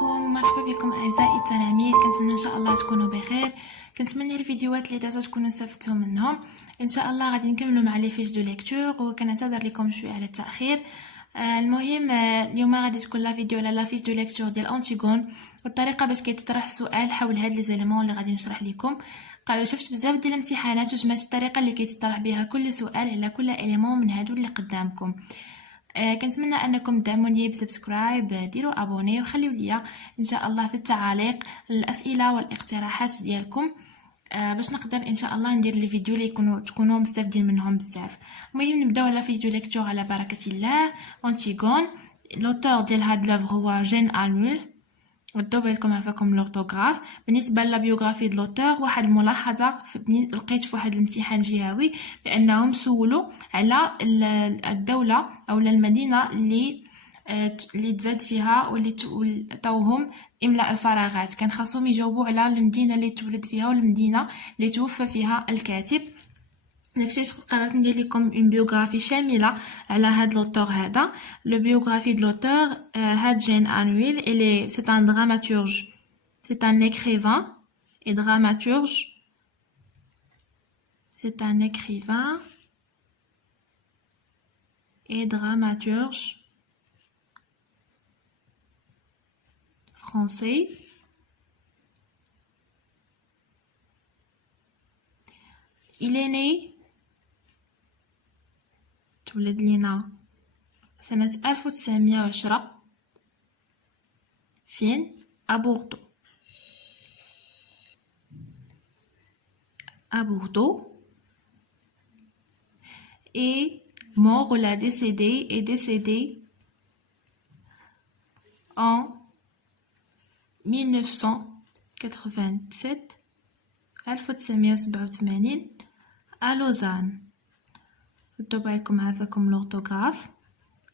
عليكم، مرحبا بكم اعزائي التلاميذ. كنتمنى ان شاء الله تكونوا بخير. كنتمنى الفيديوهات اللي دازت تكونوا استفدتوا منهم. ان شاء الله غادي نكملوا مع لي فيش دو ليكتور، وكنعتذر لكم شويه على التاخير. المهم اليوم غادي تكون لا فيديو على لا فيش دو ليكتور ديال انتيغون، والطريقه باش كيتطرح السؤال حول هاد لي زيليمون اللي غادي نشرح لكم. شفت بزاف ديال الامتحانات وجمعت الطريقه اللي كيتطرح بها كل سؤال على كل اليمون من هادو اللي قدامكم. كنتمنى انكم تدعموني بسبسكرايب، ديروا ابوني وخليوا لي ان شاء الله في التعاليق الاسئله والاقتراحات ديالكم، باش نقدر ان شاء الله ندير لي فيديو اللي تكونوا مستافدين منهم بزاف. المهم نبداو على فيديو ليكتور على بركه الله. انتيغون، لوتور ديال هاد لوفر هو جين انويل. ردوا بالكم عفاكم لورتوغراف. بالنسبه للبيوغرافي د لوتور، واحد الملاحظه لقيت في واحد الامتحان جهوي بانهم سولوا على الدوله او المدينه اللي تزاد فيها واللي عطاوهم املاء الفراغات. كان خاصهم يجاوبوا على المدينه اللي تولد فيها والمدينه اللي توفى فيها الكاتب. داكشي قررت ندير لكم اون بيوغرافي شامله على هاد لوتور هذا. لو بيوغرافي د لوتور هاد جين انويل، il est c'est un dramaturge, c'est un écrivain et dramaturge, c'est un écrivain et dramaturge français. Il est né تولد لينا سنة 1910 فين؟ à Bordeaux. Et mort, il a est décédé en 1987 à Lausanne. ردوا بالكم عافاكم لورتوغراف.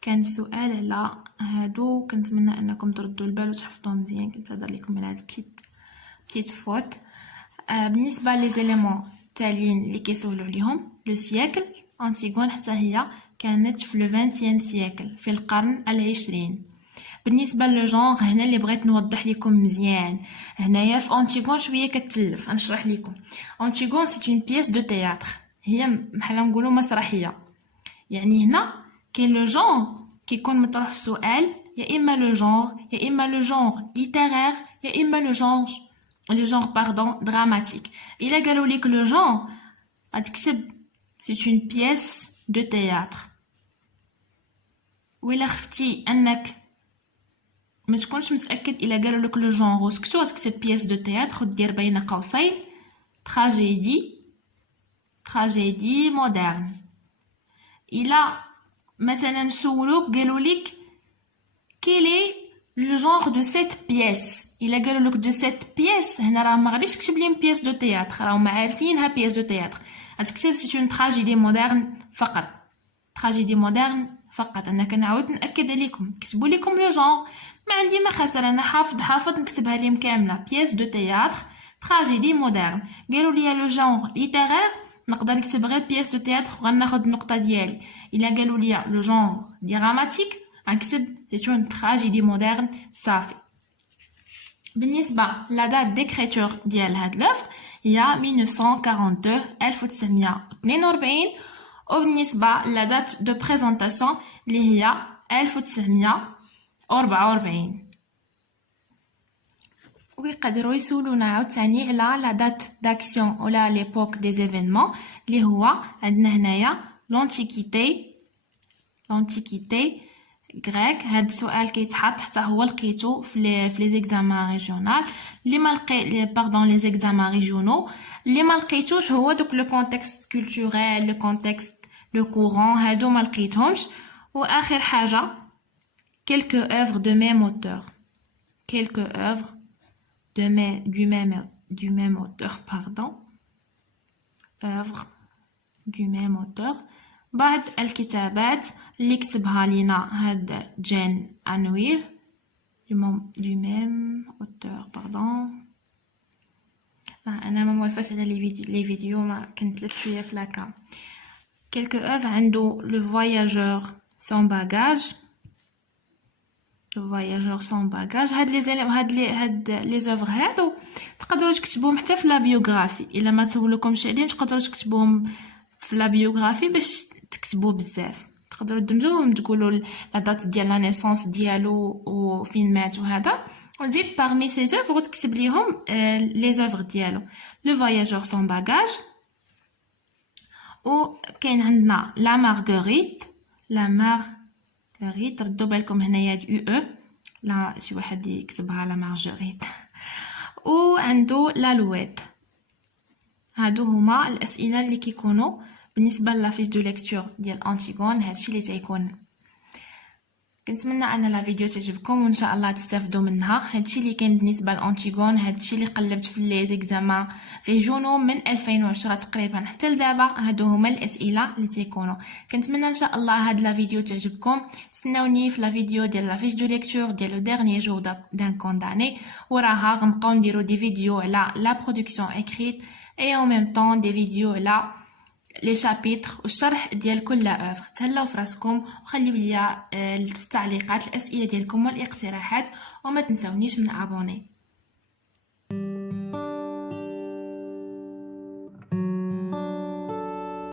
كان سؤال على هادو، كنتمنى انكم تردوا البال وتحفظوه مزيان. كنتظر لكم على هاد بتيت فوت. بالنسبه لي زيليمون التاليين اللي كيسولوا عليهم، لو سيكل، انتيغون حتى هي كانت في لو 20 سيكل، في القرن العشرين. بالنسبه لو جونغ هنا اللي بغيت نوضح لكم مزيان، هنايا في انتيغون شويه كتلف. غنشرح لكم. انتيغون سي اون بييس دو تياتر، هي بحال نقولوا مسرحيه. يعني هنا كاين لو جونغ كيكون مطروح السؤال، يا اما لو جونغ يا اما لو جونغ ليتيرير يا اما لو جونغ باردون دراماتيك. الا قالوا لك لو جونغ غتكتب سي اون بييس دو تياتر. ولا خفتي انك ما تكونش متاكد الا قالوا لك لو جونغ وسكتو، غتكتب بييس دو تياتر ودير بين قوسين تراجيدي مودرن. إلا مثلا سولوك قالوا لك كيلي لو جونغ دو سيت بييس، إلا قالوا لك دو سيت بييس هنا راه ما غاديش تكتب لهم بييس دو تياتر، راهم عارفينها بييس دو تياتر. غتكتب سي اون تراجيدي مودرن فقط، تراجيدي مودرن فقط. انا كنعاود ناكد عليكم، كتبوا لكم لو جونغ ما عندي ما خسر، انا حافظ نكتبها لهم كامله. بييس دو تياتر تراجيدي مودرن. قالوا لي لو جونغ ليتيرير نقدر نكتب غير بييس دو تياتر وغناخد النقطه ديالي. الا قالوا لي لو جونغ دراماتيك غنكتب سي اون تراجيدي مودرن صافي. بالنسبه لا دات ديكريتور ديال هاد لوفر هي 1942. وبالنسبه لا دات دو بريزونطاسيون اللي هي 1944. ويقدروا يسولونا عاوتاني على لا دات داكسيون ولا ليبوك دي زيفينمون اللي هو عندنا هنايا لونتيكيتي غريك. هاد السؤال كيتحط حتى هو لقيتو في لي زيكزامان ريجيونال اللي ما لقي لي زيكزامان ريجيونو اللي ما لقيتوش هو دوك لو كونتكست كولتوريل، لو كونتكست لو كورون، هادو ما لقيتهمش. واخر حاجه quelques œuvres de même auteur du même auteur, œuvres du même auteur. بعض الكتابات اللي كتبها لينا هاد جين انويل du même auteur. انا ما موالفاش على لي فيديو، ما كنتلف شويه في لاكا. quelques œuvres عنده le voyageur sans bagage, لو فواياجور سون باجاج. هاد لي زوفر هادو تقدروا تكتبوهم حتى في لا بيوغرافي، الا ما تسولوكمش عليهم تقدروا تكتبوهم في لا بيوغرافي باش تكتبوا بزاف. تقدروا تدمجوهم، تقولوا لا دات ديال لا نيسونس ديالو وفين مات وهذا، وزيد باغمي سي زوفر تكتب ليهم لي زوفر ديالو. لو فواياجور سون باجاج. وكاين عندنا لا مارغريت. لا مارغريت، ردوا بالكم هنايا يو او، لا شي واحد يكتبها لا مارغريت. وعنده لا لويت. هادو هما الاسئله اللي كيكونوا بالنسبه لافيش دو ليكتور ديال انتيغون. هادشي اللي تيكون. كنتمنى ان لا فيديو تعجبكم وان شاء الله تستافدوا منها. هادشي اللي كاين بالنسبه لانتيغون، هادشي اللي قلبت في لي زيكزامان ريجونو من 2010 تقريبا حتى لدابا. هادو هما الاسئله اللي تيكونوا. كنتمنى ان شاء الله هاد لا فيديو تعجبكم. تسناوني في لا فيديو ديال لا فيش دو ليكتور ديال لو ديرنيي جور دان كونداني، وراها غنبقاو نديرو دي فيديو على لا برودكسيون اكريت اي او ميم طون دي فيديو على لي شابيتر والشرح ديال كل اوفر. تهلاو فراسكم وخليو ليا في التعليقات الاسئله ديالكم والاقتراحات، وما تنساونيش من ابوني.